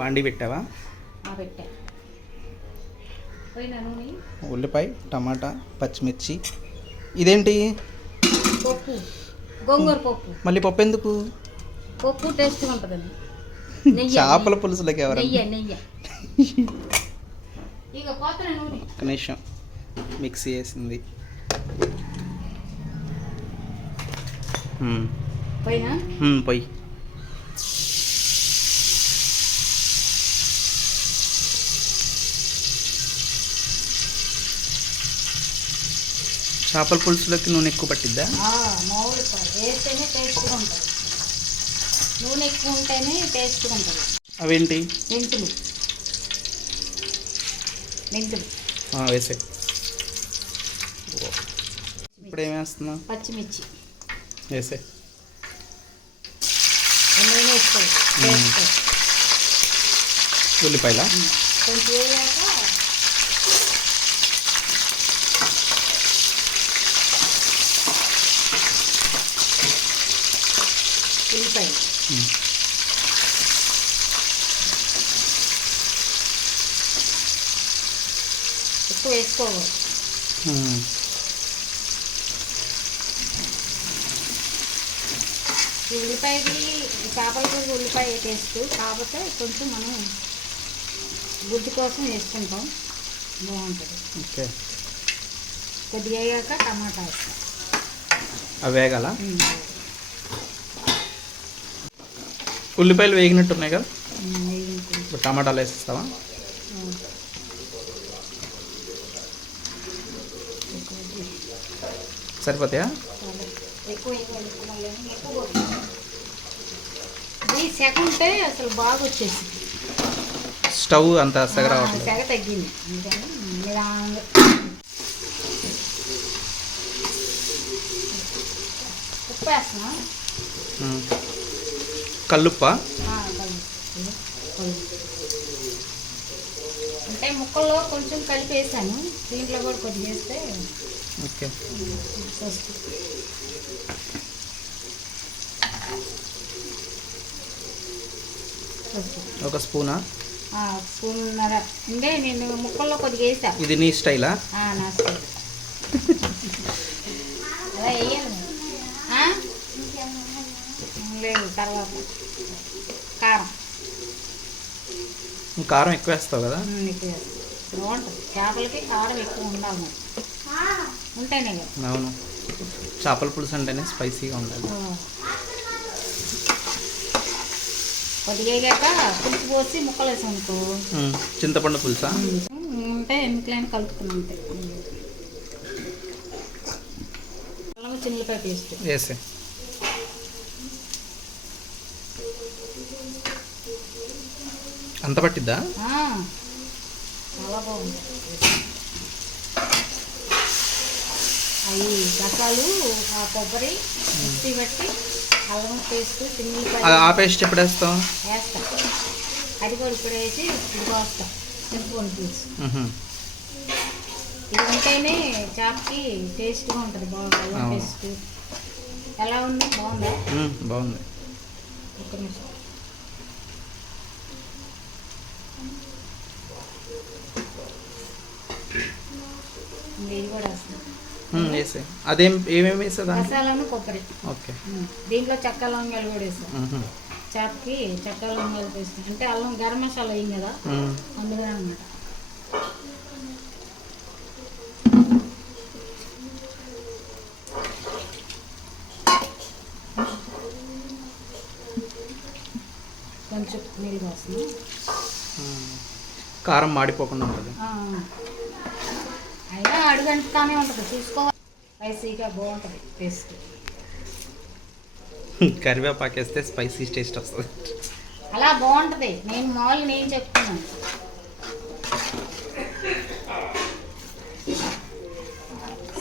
బాండి పెట్టావా? పెట్టా. ఉల్లిపాయ, టమాటా, పచ్చిమిర్చి. ఇదేంటి? పప్పు, గోంగూర పప్పు. మళ్ళీ పప్పు ఎందుకు? పప్పు టేస్ట్గా ఉంటుందండి. చేపల పులుసులకి ఎవరైనా నెయ్యి. ఇక పోతున్న నూనె. ఒక నిమిషం. మిక్సీ వేసింది. పొయ్యి. చేపల పులుసులోకి నూనె ఎక్కువ పట్టిద్దా? మామూలు వేస్తేనే టేస్ట్గా ఉంటుంది. నూనె ఎక్కువ ఉంటేనే టేస్ట్గా ఉంటుంది. అవేంటి? మెంతులు. వేసే. ఇప్పుడు ఏం వేస్తున్నా? పచ్చిమిర్చి వేసే. ఉల్లిపాయలా? కొంచెం వేయాక ఉల్లిపాయ ఎక్కువ వేసుకోవాలి. ఈ ఉల్లిపాయకి చేపల కూర ఉల్లిపాయ టేస్ట్ కాకపోతే కొంచెం మనం గుడ్డు కోసం వేసుకుంటాం, బాగుంటుంది. ఓకే. కొద్దిగా వేయాక టమాటా వేస్తాం. అవి వేగాల? ఉల్లిపాయలు వేగినట్టు ఉన్నాయి కదా, ఇప్పుడు టమాటాలు వేసేస్తావా? సరిపోతాయా? ఈ సెగ ఉంటే అసలు బాగా వచ్చేసి స్టవ్ అంత సెగ రావట్లేదు. సెగ తగ్గింది అందుకని నిదానంగా. ఉప్పు వేస్తున్నా. కల్లుప్ప అంటే ముక్కల్లో కొంచెం కలిపి వేసాను, దీంట్లో కూడా కొద్దిగా వేస్తే ఓకే. ఒక స్పూనా? స్పూన్నర. అంటే నేను ముక్కల్లో కొద్దిగా వేసా. ఇది నీ స్టైలా? నా స్టైల్. అలా వేయాలి. లేదు, తర్వాత కారం. కారం ఎక్కువ వేస్తావు కదా? ఎక్కువ బాగుంటుంది. చేపలకి కారం ఎక్కువ ఉండాలి, ఉంటేనే కదా. అవును, చేపల పులుసు అంటేనే స్పైసీగా ఉండాలి. కొద్దిగా వేగాక పులుసు పోసి ముక్కలు వేసాం అనుకో. చింతపండు పులుసా? ఉంటే ఎన్నికలైనా కలుపుకున్నాం అంతే. అల్లం చిన్నపాయ పేస్ట్ వేసే. అంత పట్టిద్దా? చాలా బాగుంది. అవి రసాలు, కొబ్బరి మిక్సీ పెట్టి అల్లం పేస్ట్ చిన్నపాయ. ఆ పేస్ట్ ఎప్పుడు వేస్తాం? వేస్తా. అది కూడా ఇప్పుడు వేసి ఇది పోస్తా. చింతపండు పులుసు ఇది ఉంటేనే చేపకి టేస్ట్గా ఉంటుంది. బాగా అల్లం పేస్ట్. ఎలా ఉంది? బాగుందా? బాగుంది. ఒక నిమిషం. ఇది కూడా వేసే. అదేం ఏమేమి వేసేదా? మసాలాను కొబ్బరి. ఓకే. దీంట్లో చెక్క లవంగాలు కూడా వేస్తాం. చేపకి చెక్క లవంగాలు వేస్తాం. అంటే అల్లం గరం మసాలా వేయం కదా, అందులో అనమాట. కొంచెం నీళ్ళు వస్తుంది. కారం మాడిపోకుండా ఉంటుంది. అయినా అడుగంటుతానే ఉంటుంది, చూసుకోవాలి. స్పైసీగా బాగుంటుంది టేస్ట్. కరివేపాకు వేస్తే స్పైసీ టేస్ట్ వస్తుంది. అలా బాగుంటుంది. నేను మామూలు నేను చెప్తున్నాను.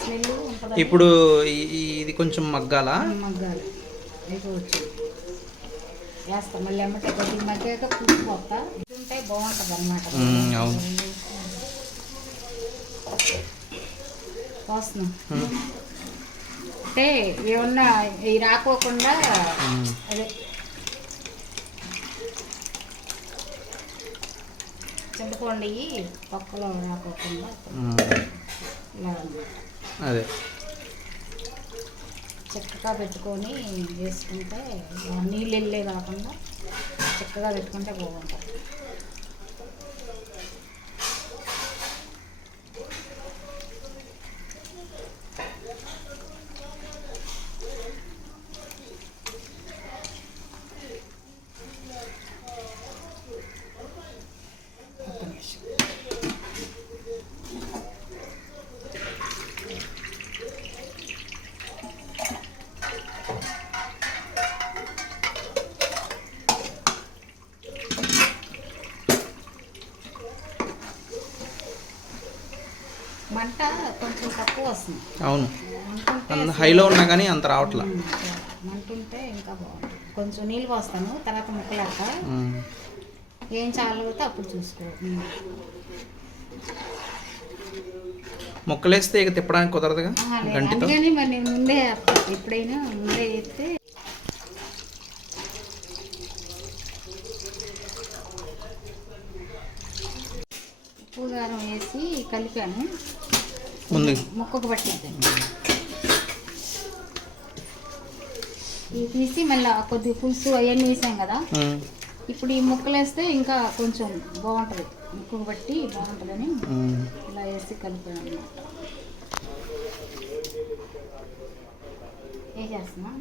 స్మెల్ ఉంటుంది. ఇప్పుడు ఇది కొంచెం మగ్గాలి. అయిపోవచ్చు. వేస్తా మళ్ళీ ఎమ్మటే కొద్దిగా మగ్గాక పులుసు పోతా. ఇది ఉంటే బాగుంటుంది అన్నమాట. అవును. పోస్తున్నా అంటే ఏమన్నా ఇవి రాకోకుండా అదే చింతపండు పక్కలో రాకోకుండా ఇలా అదే చక్కగా పెట్టుకొని వేసుకుంటే నీళ్ళు వెళ్ళే కాకుండా చక్కగా పెట్టుకుంటే బాగుంటుంది. మంట కొంచెం తక్కువ వస్తుంది. అవును, హైలో ఉన్నా కానీ అంత రావట్లా. మంట ఉంటే ఇంకా బాగుంటుంది. కొంచెం నీళ్ళు పోస్తాను, తర్వాత ముక్కలేక ఏం చాలవుతే అప్పుడు చూసుకో. ముక్కలేస్తే ఇక తిప్పడానికి కుదరదుగా గంటితో. అందుకని మరి నేను ముందే ఎప్పుడైనా ముందే వేస్తే ఉప్పు కారం వేసి కలిపాను ముందు ముక్కకు పట్టిద్దాం. ఇవి తీసి మళ్ళీ కొద్దిగా పులుసు అవన్నీ వేసాం కదా, ఇప్పుడు ఈ ముక్కలు వేస్తే ఇంకా కొంచెం బాగుంటుంది, ముక్కకు బట్టి బాగుంటుందని ఇలా వేసి కలిపాను అన్నమాట. ఏం చేస్తున్నా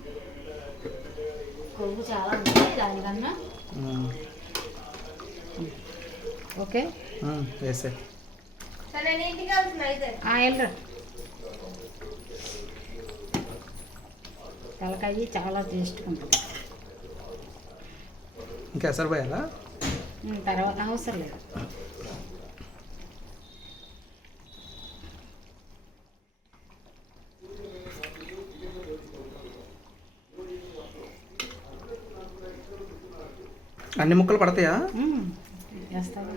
కొవ్వు చాలా ఉంది దానికన్నా. ఓకే వేసే వెళ్ళరా. తలకాయ చాలా టేస్ట్గా ఉంటుంది. ఇంకా ఎసరు పోయాలా? తర్వాత అవసరం లేదు. అన్ని ముక్కలు పడతాయా? వేస్తాను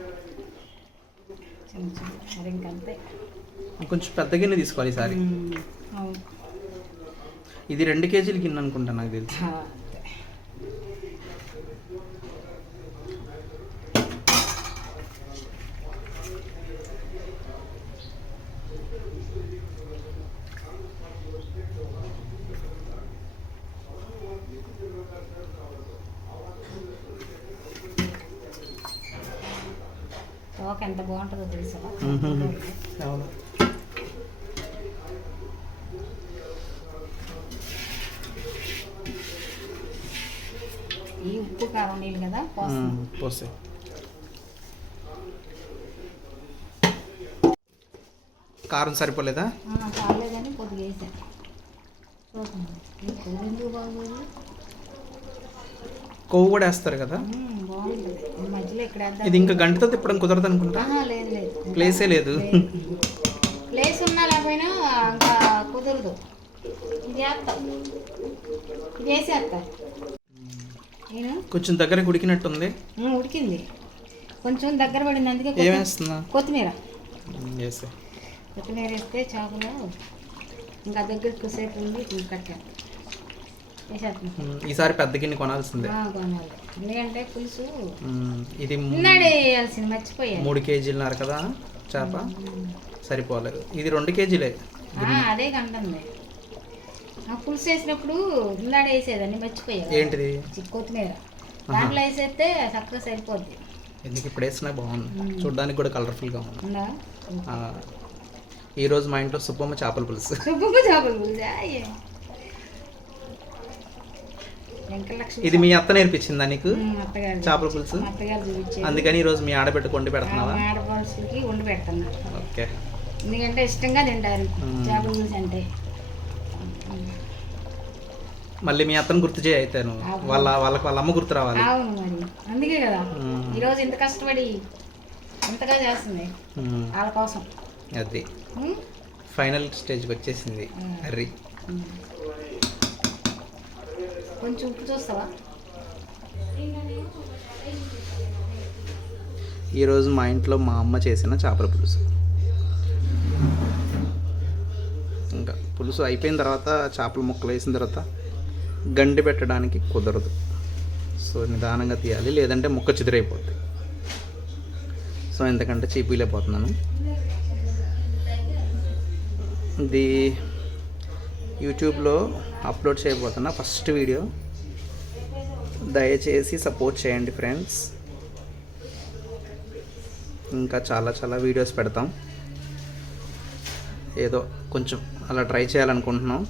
సరే ఇంకంతే. కొంచెం పెద్ద గిన్నె తీసుకోవాలి ఈసారి. ఇది 2 కేజీల గిన్నె అనుకుంటా నాకు తెలిసి. ఎంత బాగుంటుందో తెలుసా? అవును. ఈ ఉప్పు కారం నీళ్ళు కదా పోసే. కారం సరిపోలేదా? చాలేదని కొద్దిగా వేసాను. ఎందుకు బాగోదు? కొవ్వు కూడా వేస్తారు కదా. బాగుంటుంది. మధ్యలో ఇక్కడ ఇది ఇంకా గంటతో తిప్పడం కుదరదు అనుకుంటా. లేదు లేదు, ప్లేసే లేదు. ప్లేస్ ఉన్నా లేకపోయినా ఇంకా కుదరదు. ఇది వేస్తా, ఇది వేసేస్తా నేను. కొంచెం దగ్గర ఉడికినట్టుంది. ఉడికింది, కొంచెం దగ్గర పడింది. అందుకే ఏమేస్తున్నా? కొత్తిమీర వేసే. కొత్తిమీర వేస్తే చేపలు ఇంకా దగ్గరికి సేపు ఉండి కట్టాను. ఈసారి పెద్ద గిన్నె కొనాల్సిందే. కొనాలి, ఎందుకంటే పులుసు ఇది వేయాల్సింది మర్చిపోయాను. 3 కేజీలున్నారు కదా చేప, సరిపోలేదు. ఇది 2 కేజీలే. అదే కంటుంది. పులుసు వేసినప్పుడు ఇన్నాడు వేసేదాన్ని మర్చిపోయాను. ఏంటిది? కొత్తిమీర దాంట్లో వేసేస్తే చక్కగా సరిపోద్ది. ఎందుకు ఇప్పుడు వేసినా బాగుంది, చూడడానికి కూడా కలర్ఫుల్గా ఉంది. ఈరోజు మా ఇంట్లో సుబ్బమ్మ చేపల పులుసు. ఇది మీ అత్త నేర్పించిందా నీకు చేపల పులుసు? అందుకని ఈరోజు మీ ఆడబిడ్డ వండి పెడుతున్నావా? వండి పెడుతున్నా. ఓకే, ఎందుకంటే ఇష్టంగా తింటారు చేపల పులుసు అంటే. మళ్ళీ మీ అత్తను గుర్తు చేయి అయితే నువ్వు. వాళ్ళ అమ్మ గుర్తు రావాలి. అవును, మరి అందుకే కదా ఈరోజు ఇంత కష్టపడి ఇంతగా చేస్తుంది వాళ్ళ కోసం. అది ఫైనల్ స్టేజ్కి వచ్చేసింది కర్రీ. కొంచెం ఉప్పు చూస్తావా? ఈరోజు మా ఇంట్లో మా అమ్మ చేసిన చేపల పులుసు. ఇంకా పులుసు అయిపోయిన తర్వాత చేపల ముక్కలు వేసిన తర్వాత గండి పెట్టడానికి కుదరదు. సో నిదానంగా తీయాలి, లేదంటే ముక్క చిదిరైపోద్ది. సో ఎందుకంటే చీపీలేకపోతున్నాను. ఇది యూట్యూబ్లో అప్లోడ్ చేయబోతున్నా ఫస్ట్ వీడియో. దయచేసి సపోర్ట్ చేయండి ఫ్రెండ్స్. ఇంకా చాలా చాలా వీడియోస్ పెడతాం. ఏదో కొంచెం అలా ట్రై చేయాలనుకుంటున్నాం.